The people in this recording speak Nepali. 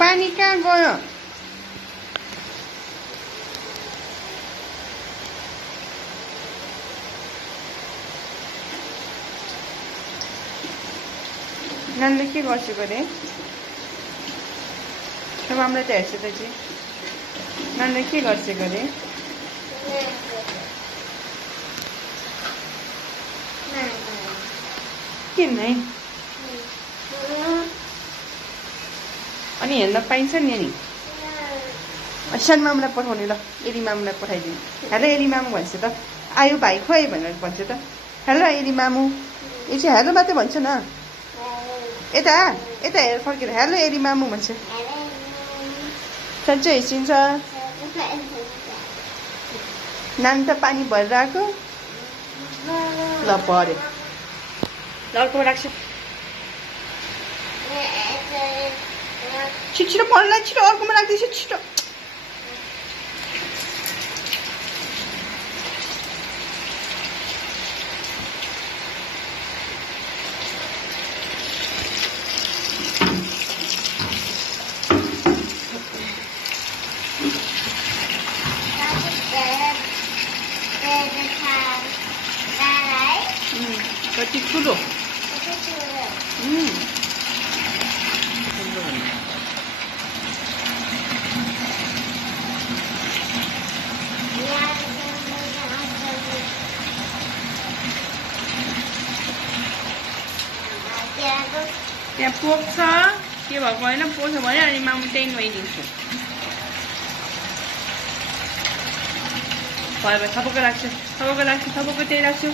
पानी कहाँ गयो? नानीले के गर्छु गरे? अब हामीलाई त हेर्छ त चाहिँ नानीले के गर्छ गरे? किन है? अनि हेर्न पाइन्छ नि अनि सानो मामुलाई पठाउने ल एरी मामुलाई पठाइदिनु। हेलो एरी मामु भन्छ त आयो भाइ खोइ भनेर भन्छ त। हेलो एरी मामु यो चाहिँ हेलो मात्रै भन्छ न। यता यता हेर फर्केर हेलो एरी मामु भन्छ। सन्चै हिँड्छ। नानी त पानी भरेर आएको। ल पऱ्यो ल अर्को राख्छु। छिटो छिटो पर्ला छिटो अर्कोमा राख्दैछु छिटो। कति ठुलो? त्यहाँ पोख्छ के भएको होइन पोख्छ भने अनि मामु त्यही नुहाइदिन्छु। भयो भयो थपक्क राख्छु थपक्क त्यही राख्छु।